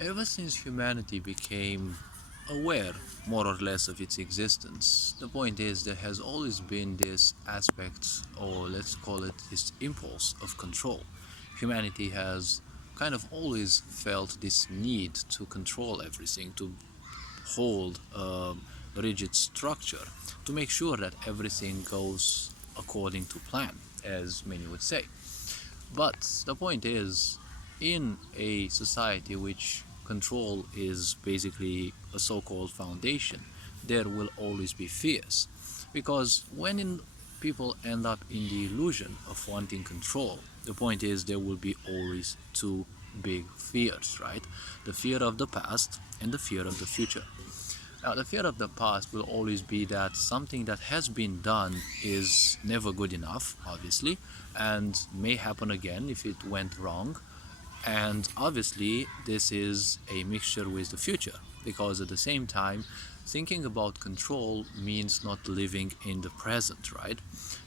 Ever since humanity became aware, more or less, of its existence, the point is there has always been this aspect, or let's call it this impulse of control. Humanity has kind of always felt this need to control everything, to hold a rigid structure, to make sure that everything goes according to plan, as many would say. But the point is, in a society which control is basically a so-called foundation, there will always be fears. Because people end up in the illusion of wanting control, the point is there will be always two big fears, right? The fear of the past and the fear of the future. Now, the fear of the past will always be that something that has been done is never good enough, obviously, and may happen again if it went wrong. And obviously, this is a mixture with the future, because at the same time, thinking about control means not living in the present, right?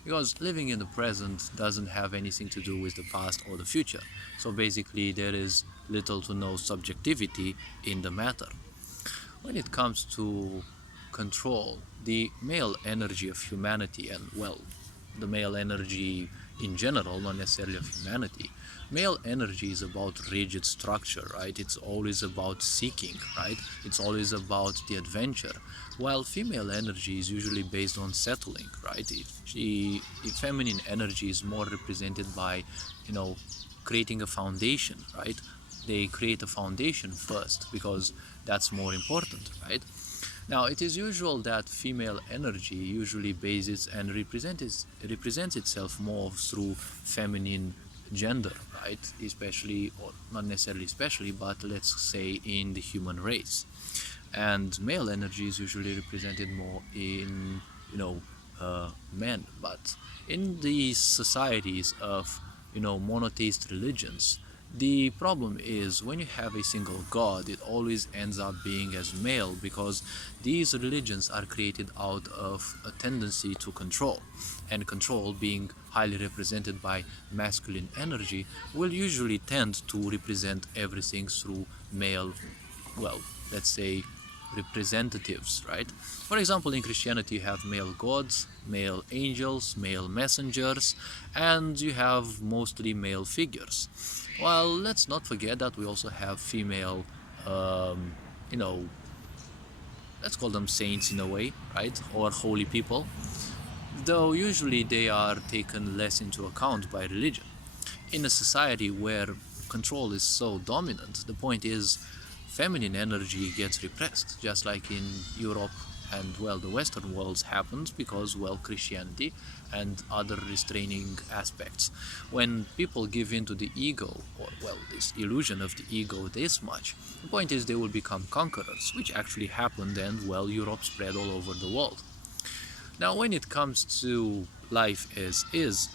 Because living in the present doesn't have anything to do with the past or the future. So basically, there is little to no subjectivity in the matter. When it comes to control, the male energy of humanity, and well, the male energy in general, not necessarily of humanity, male energy is about rigid structure, right? It's always about seeking, right? It's always about the adventure, while female energy is usually based on settling, right? If feminine energy is more represented by, you know, creating a foundation, right? They create a foundation first because that's more important, right? Now, it is usual that female energy usually bases and represents itself more through feminine gender, right? Especially, or not necessarily especially, but let's say in the human race. And male energy is usually represented more in, men. But in these societies of, monotheist religions, the problem is when you have a single god, it always ends up being as male, because these religions are created out of a tendency to control, and control being highly represented by masculine energy will usually tend to represent everything through male, well, let's say, representatives, right? For example, in Christianity, you have male gods, male angels, male messengers, and you have mostly male figures. Well, let's not forget that we also have female, um, you know, let's call them saints in a way, right? Or holy people, though usually they are taken less into account by religion. In a society where control is so dominant, the point is feminine energy gets repressed, just like in Europe and, well, the Western worlds happens because, well, Christianity and other restraining aspects. When people give in to the ego, or, well, this illusion of the ego this much, the point is they will become conquerors, which actually happened, and, well, Europe spread all over the world. Now, when it comes to life as is,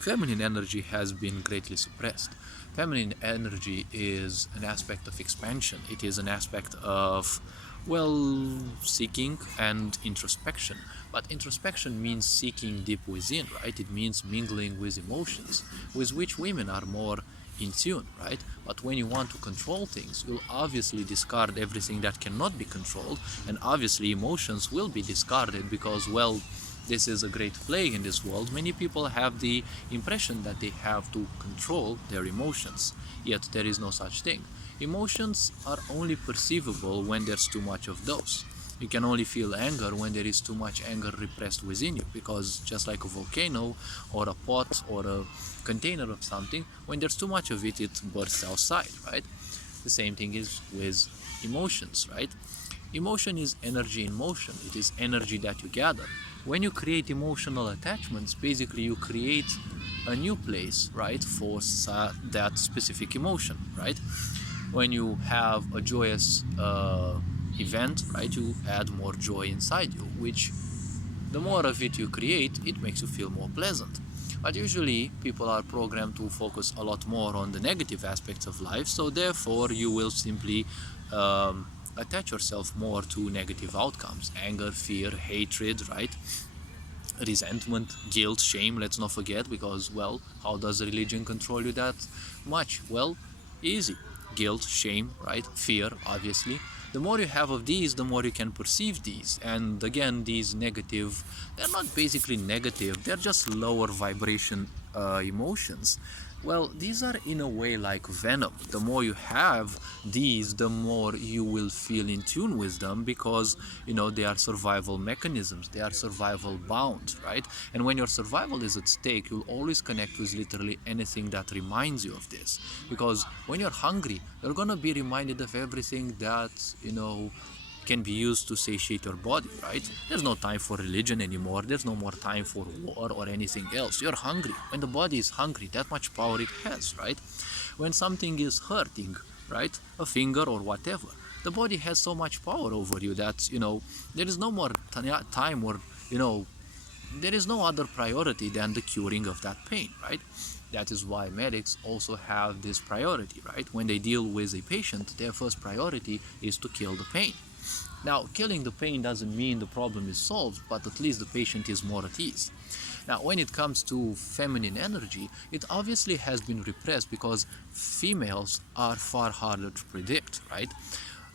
feminine energy has been greatly suppressed. Feminine energy is an aspect of expansion. It is an aspect of, well, seeking and introspection. But introspection means seeking deep within, right? It means mingling with emotions, with which women are more in tune, right? But when you want to control things, you'll obviously discard everything that cannot be controlled, and obviously emotions will be discarded because, well, this is a great plague in this world. Many people have the impression that they have to control their emotions, yet there is no such thing. Emotions are only perceivable when there's too much of those. You can only feel anger when there is too much anger repressed within you, because just like a volcano or a pot or a container of something, when there's too much of it, it bursts outside, right? The same thing is with emotions, right? Emotion is energy in motion. It is energy that you gather. When you create emotional attachments, basically you create a new place, right, for that specific emotion, right? When you have a joyous event, right, you add more joy inside you, which the more of it you create, it makes you feel more pleasant. But usually people are programmed to focus a lot more on the negative aspects of life, so therefore you will simply attach yourself more to negative outcomes: anger, fear, hatred, right? Resentment, guilt, shame, let's not forget, because, well, how does religion control you that much? Well, easy. guilt, shame, right? Fear, obviously. The more you have of these, the more you can perceive these. And again, these negative, they're not basically negative, they're just lower vibration emotions. Well, these are in a way like venom. The more you have these, the more you will feel in tune with them, because they are survival mechanisms, they are survival bound, right? And when your survival is at stake, you'll always connect with literally anything that reminds you of this. Because when you're hungry, you're gonna be reminded of everything that can be used to satiate your body, right? There's no time for religion anymore. There's no more time for war or anything else. You're hungry. When the body is hungry, that much power it has, right? When something is hurting, right? A finger or whatever, the body has so much power over you that, there is no more time, or, there is no other priority than the curing of that pain, right? That is why medics also have this priority, right? When they deal with a patient, their first priority is to kill the pain. Now, killing the pain doesn't mean the problem is solved, but at least the patient is more at ease. Now, when it comes to feminine energy, it obviously has been repressed because females are far harder to predict, right?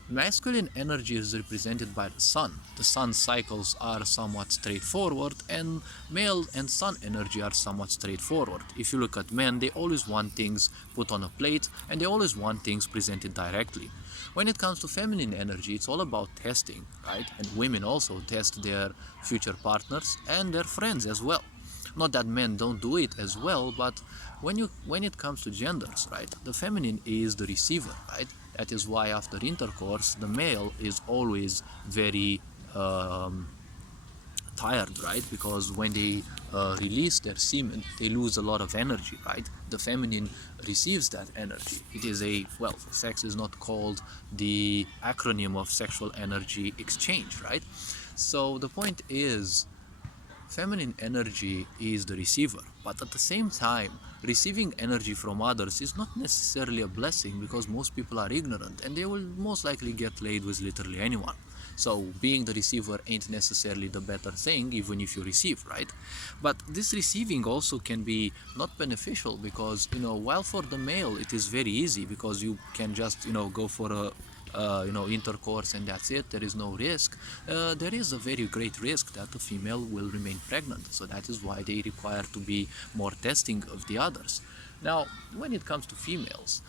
Masculine energy is represented by the sun. The sun cycles are somewhat straightforward, and male and sun energy are somewhat straightforward. If you look at men, they always want things put on a plate, and they always want things presented directly. When it comes to feminine energy, it's all about testing, right? And women also test their future partners and their friends as well. Not that men don't do it as well, but when it comes to genders, right, the feminine is the receiver, right? That is why after intercourse, the male is always very tired, right? Because when they release their semen, they lose a lot of energy, right? The feminine receives that energy. It is sex is not called the acronym of sexual energy exchange, right? So the point is, feminine energy is the receiver, but at the same time, receiving energy from others is not necessarily a blessing, because most people are ignorant and they will most likely get laid with literally anyone. So being the receiver ain't necessarily the better thing, even if you receive, right? But this receiving also can be not beneficial, because while for the male it is very easy, because you can just go for a intercourse and that's it, there is no risk. There is a very great risk that the female will remain pregnant, so that is why they require to be more testing of the others. Now, when it comes to females,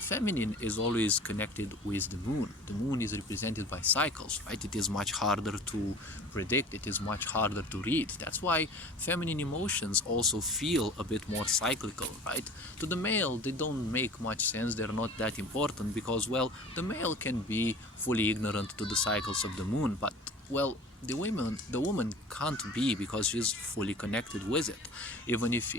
feminine is always connected with the moon. The moon is represented by cycles, right? It is much harder to predict, it is much harder to read. That's why feminine emotions also feel a bit more cyclical, right? To the male, they don't make much sense, they're not that important, because, well, the male can be fully ignorant to the cycles of the moon, but, well, the woman can't be, because she's fully connected with it. Even if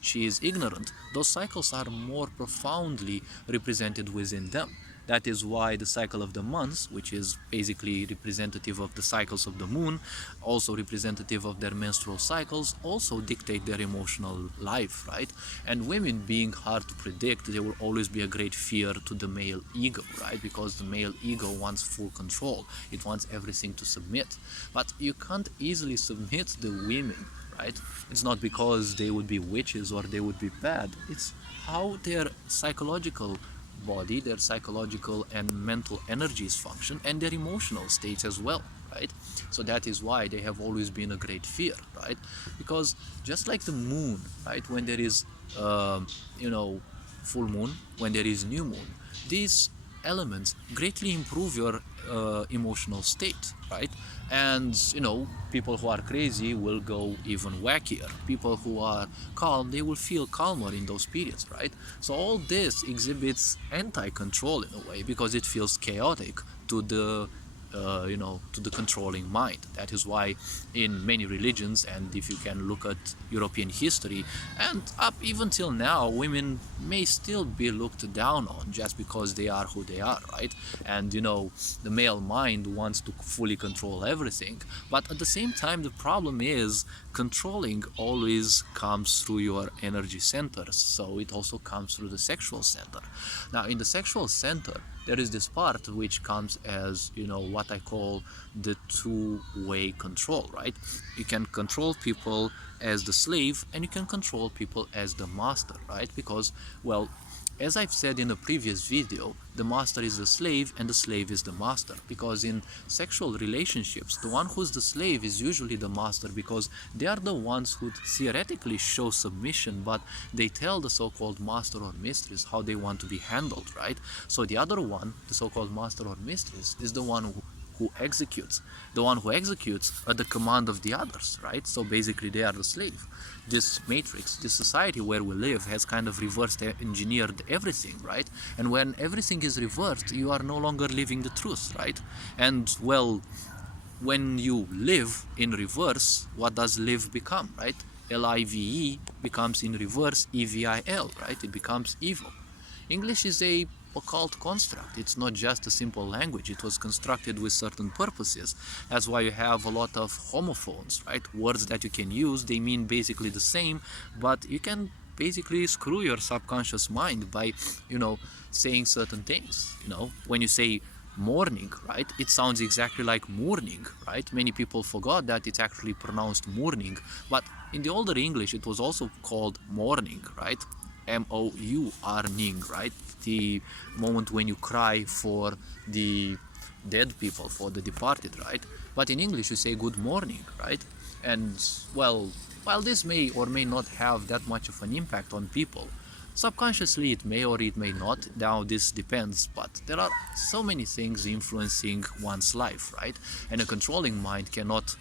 she is ignorant, those cycles are more profoundly represented within them. That is why the cycle of the months, which is basically representative of the cycles of the moon, also representative of their menstrual cycles, also dictate their emotional life, right? And women being hard to predict, there will always be a great fear to the male ego, right? Because the male ego wants full control. It wants everything to submit. But you can't easily submit the women, right? It's not because they would be witches or they would be bad. It's how their psychological body, their psychological and mental energies function, and their emotional states as well, right? So that is why they have always been a great fear, right? Because just like the moon, right, when there is full moon, when there is new moon, these elements greatly improve your emotional state, right? And people who are crazy will go even wackier. People who are calm, they will feel calmer in those periods, right? So all this exhibits anti-control in a way, because it feels chaotic to the to the controlling mind. That is why in many religions, and if you can look at European history, and up even till now, women may still be looked down on just because they are who they are, right? And the male mind wants to fully control everything, but at the same time, the problem is controlling always comes through your energy centers, so it also comes through the sexual center. Now, in the sexual center, there is this part which comes as what I call the two-way control, right? You can control people as the slave, and you can control people as the master, right? Because, well, As I've said in a previous video, the master is the slave and the slave is the master, because in sexual relationships, the one who's the slave is usually the master, because they are the ones who theoretically show submission, but they tell the so-called master or mistress how they want to be handled, right? So the other one, the so-called master or mistress, is the one who executes. The one who executes at the command of the others, right? So basically they are the slave. This matrix, this society where we live has kind of reversed engineered everything, right? And when everything is reversed, you are no longer living the truth, right? And well, when you live in reverse, what does live become, right? Live becomes in reverse evil, right? It becomes evil. English is a occult construct. It's not just a simple language. It was constructed with certain purposes. That's why you have a lot of homophones, right? Words that you can use, they mean basically the same, but you can basically screw your subconscious mind by, saying certain things. When you say morning, right, it sounds exactly like mourning, right? Many people forgot that it's actually pronounced mourning, but in the older English it was also called morning, right? M-O-U-R-ning, right? The moment when you cry for the dead people, for the departed, right? But in English you say good morning, right? And well, while this may or may not have that much of an impact on people, subconsciously it may or it may not. Now this depends, but there are so many things influencing one's life, right? And a controlling mind cannot,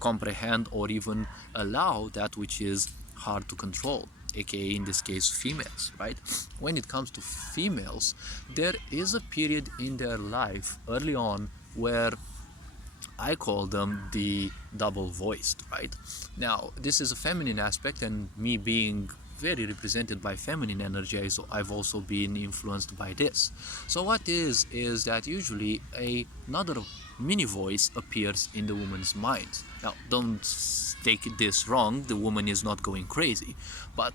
comprehend or even allow that which is hard to control, aka in this case females, right? When it comes to females, there is a period in their life early on where I call them the double voiced, right? Now this is a feminine aspect, and me being very represented by feminine energy, I've also been influenced by this. So what is that usually another mini voice appears in the woman's mind. Now don't take this wrong, the woman is not going crazy, but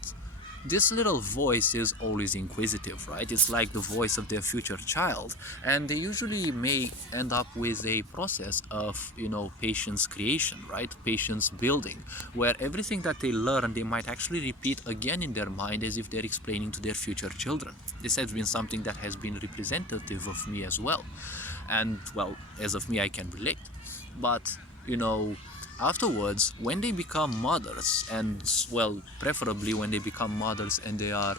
this little voice is always inquisitive, right? It's like the voice of their future child, and they usually may end up with a process of, patience creation, right? Patience building, where everything that they learn, they might actually repeat again in their mind as if they're explaining to their future children. This has been something that has been representative of me as well. And well, as of me, I can relate. But, afterwards, when they become mothers, and well, preferably when they become mothers and they are,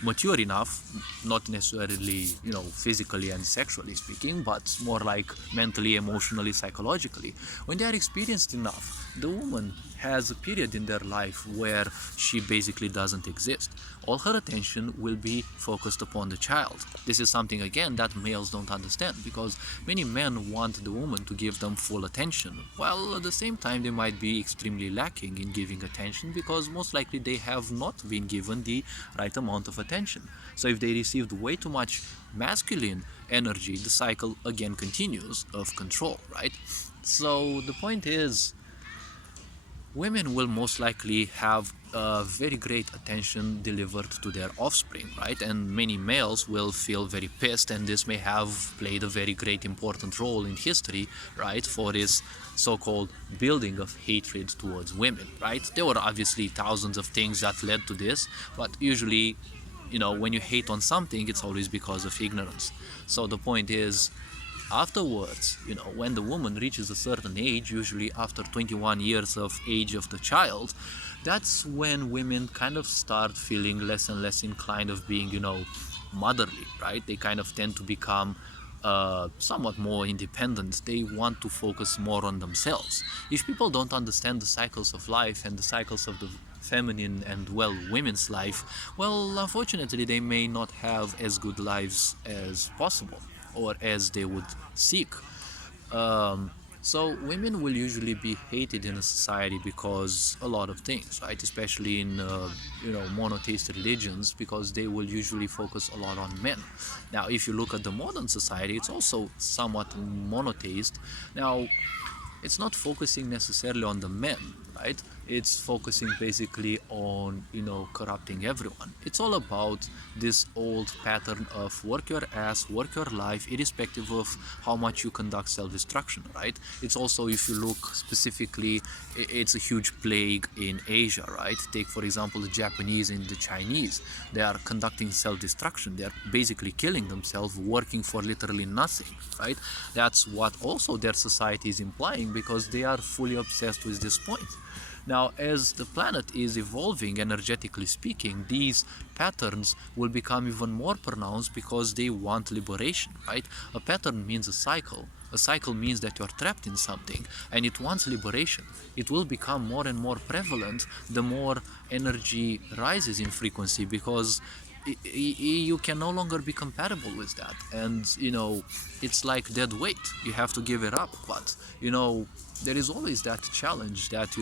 mature enough, not necessarily, physically and sexually speaking, but more like mentally, emotionally, psychologically, when they are experienced enough, the woman has a period in their life where she basically doesn't exist. All her attention will be focused upon the child. This is something, again, that males don't understand, because many men want the woman to give them full attention, while at the same time they might be extremely lacking in giving attention, because most likely they have not been given the right amount of attention. So if they received way too much masculine energy, the cycle again continues of control, right? So the point is, women will most likely have very great attention delivered to their offspring, right? And many males will feel very pissed, and this may have played a very great important role in history, right, for this so-called building of hatred towards women, right? There were obviously thousands of things that led to this, but usually, when you hate on something, it's always because of ignorance. So the point is, afterwards, when the woman reaches a certain age, usually after 21 years of age of the child, that's when women kind of start feeling less and less inclined of being, motherly, right? They kind of tend to become somewhat more independent. They want to focus more on themselves. If people don't understand the cycles of life and the cycles of the feminine and, well, women's life, well, unfortunately, they may not have as good lives as possible, or as they would seek. So women will usually be hated in a society because a lot of things, right? Especially in monotheist religions, because they will usually focus a lot on men. Now, if you look at the modern society, it's also somewhat monotheist. Now, it's not focusing necessarily on the men, right? it's focusing basically on, corrupting everyone. It's all about this old pattern of work your ass, work your life, irrespective of how much you conduct self-destruction, right? It's also, if you look specifically, it's a huge plague in Asia, right? Take for example the Japanese and the Chinese. They are conducting self-destruction. They are basically killing themselves, working for literally nothing, right? That's what also their society is implying, because they are fully obsessed with this point. Now, as the planet is evolving, energetically speaking, these patterns will become even more pronounced because they want liberation, right? A pattern means a cycle. A cycle means that you're trapped in something and it wants liberation. It will become more and more prevalent the more energy rises in frequency, because you can no longer be compatible with that. And it's like dead weight. You have to give it up. But there is always that challenge that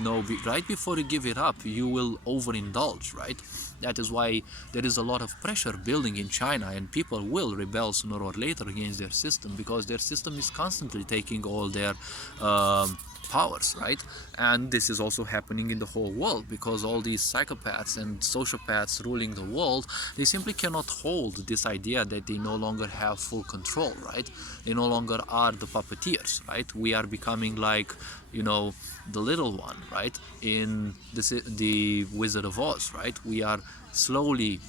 right before you give it up, you will overindulge, right? That is why there is a lot of pressure building in China, and people will rebel sooner or later against their system, because their system is constantly taking all their powers, right? And this is also happening in the whole world, because all these psychopaths and sociopaths ruling the world, they simply cannot hold this idea that they no longer have full control, right? They no longer are the puppeteers, right? We are becoming like the little one, right? In the Wizard of Oz, right? We are slowly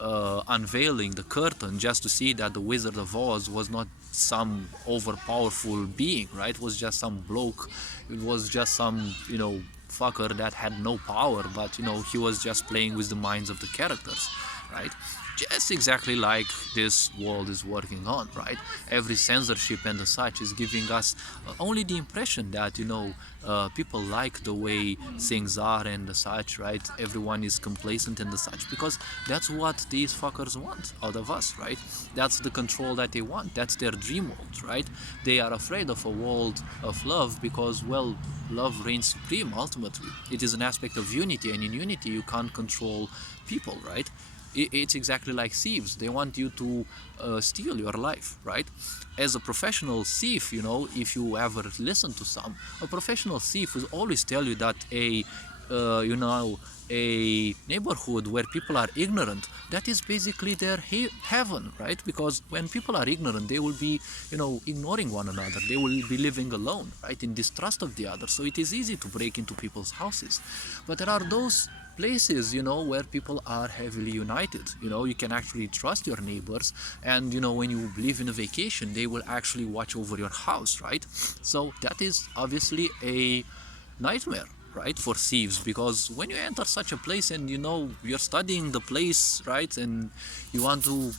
unveiling the curtain just to see that the Wizard of Oz was not some overpowerful being, right? It was just some bloke. It was just some fucker that had no power, but he was just playing with the minds of the characters, right? Just exactly like this world is working on, right? Every censorship and the such is giving us only the impression that people like the way things are and the such, right? Everyone is complacent and the such, because that's what these fuckers want out of us, right? That's the control that they want. That's their dream world, right? They are afraid of a world of love because, well, love reigns supreme ultimately. It is an aspect of unity, and in unity you can't control people, right? It's exactly like thieves. They want you to steal your life, right? As a professional thief, if you ever listen to a professional thief will always tell you that a neighborhood where people are ignorant, that is basically their heaven, right? Because when people are ignorant, they will be ignoring one another. They will be living alone, right, in distrust of the other. So it is easy to break into people's houses. But there are those places where people are heavily united. You can actually trust your neighbors, and when you live in a vacation, they will actually watch over your house, right? So that is obviously a nightmare, right, for thieves, because when you enter such a place and you're studying the place, right, and you want to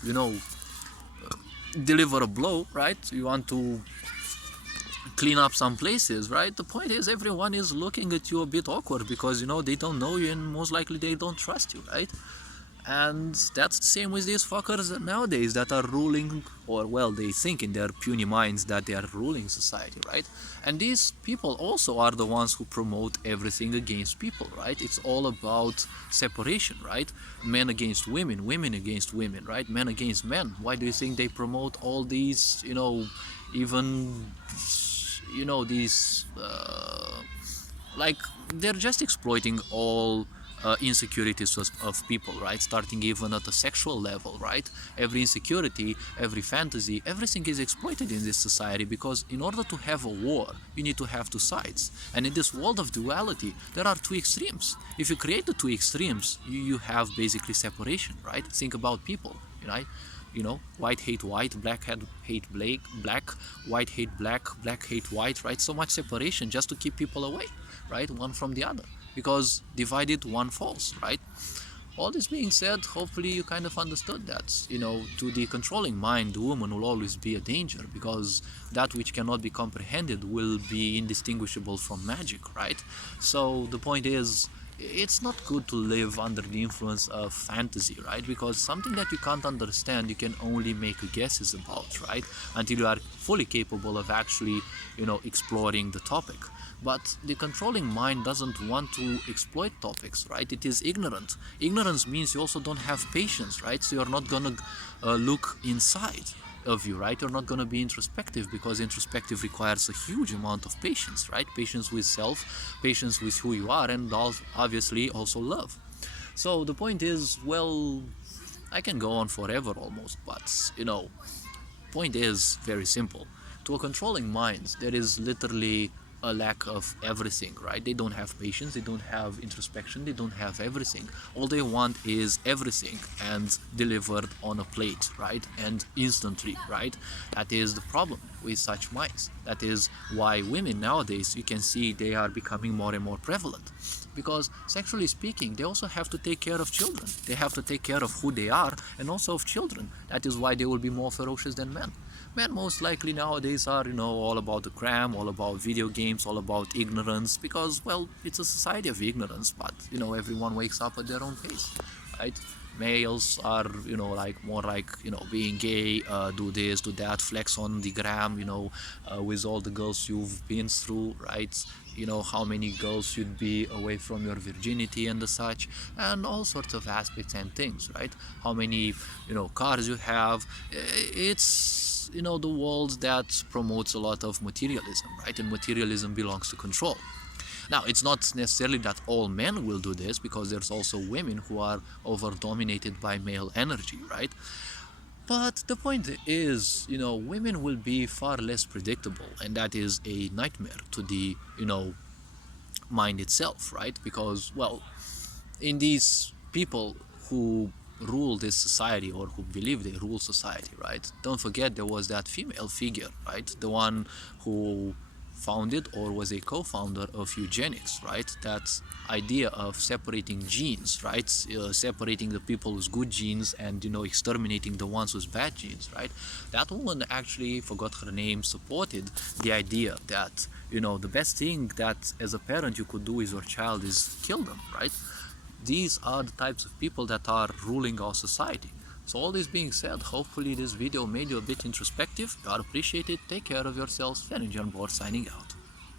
deliver a blow, right, you want to clean up some places, right? The point is, everyone is looking at you a bit awkward, because they don't know you, and most likely they don't trust you, right? And that's the same with these fuckers nowadays that are ruling, or well, they think in their puny minds that they are ruling society, right? And these people also are the ones who promote everything against people, right? It's all about separation, right? Men against women, women against women, right? Men against men. Why do you think they promote all these, even these like, they're just exploiting all insecurities of people, right? Starting even at a sexual level, right? Every insecurity, every fantasy, everything is exploited in this society, because in order to have a war, you need to have two sides. And in this world of duality, there are two extremes. If you create the two extremes, you have basically separation, right? Think about people, right? White hate white, black hate black, white hate black, black hate white, right? So much separation just to keep people away, right? One from the other, because divided one falls, right? All this being said, hopefully you kind of understood that, to the controlling mind, the woman will always be a danger, because that which cannot be comprehended will be indistinguishable from magic, right? So the point is, it's not good to live under the influence of fantasy, right? Because something that you can't understand, you can only make guesses about, right? Until you are fully capable of actually, exploring the topic. But the controlling mind doesn't want to exploit topics, right? It is ignorant. Ignorance means you also don't have patience, right? So you're not gonna look inside. of you, right? You're not going to be introspective, because introspective requires a huge amount of patience, right? Patience with self, patience with who you are, and obviously also love. So the point is, well, I can go on forever almost, but point is very simple. To a controlling mind, there is literally a lack of everything, right? They don't have patience, they don't have introspection, they don't have everything. All they want is everything and delivered on a plate, right? And instantly, right? That is the problem with such minds. That is why women nowadays, you can see they are becoming more and more prevalent. Because sexually speaking, they also have to take care of children. They have to take care of who they are and also of children. That is why they will be more ferocious than men. Men most likely nowadays are, all about the cram, all about video games, all about ignorance, because, well, it's a society of ignorance, but, everyone wakes up at their own pace, right? Males are, like more like, being gay, do this, do that, flex on the gram, with all the girls you've been through, right? How many girls should be away from your virginity and the such, and all sorts of aspects and things, right? How many, cars you have. It's, the world that promotes a lot of materialism, right? And materialism belongs to control. Now, it's not necessarily that all men will do this, because there's also women who are over dominated by male energy, right? But the point is, women will be far less predictable, and that is a nightmare to the, mind itself, right? Because, well, in these people who rule this society, or who believe they rule society, right? Don't forget there was that female figure, right? The one who founded or was a co-founder of eugenics, right? That idea of separating genes, right? Separating the people with good genes and, exterminating the ones with bad genes, right? That woman, actually forgot her name, supported the idea that, the best thing that as a parent you could do with your child is kill them, right? These are the types of people that are ruling our society. So all this being said, hopefully this video made you a bit introspective. God appreciate it. Take care of yourselves. Ferenc Board signing out.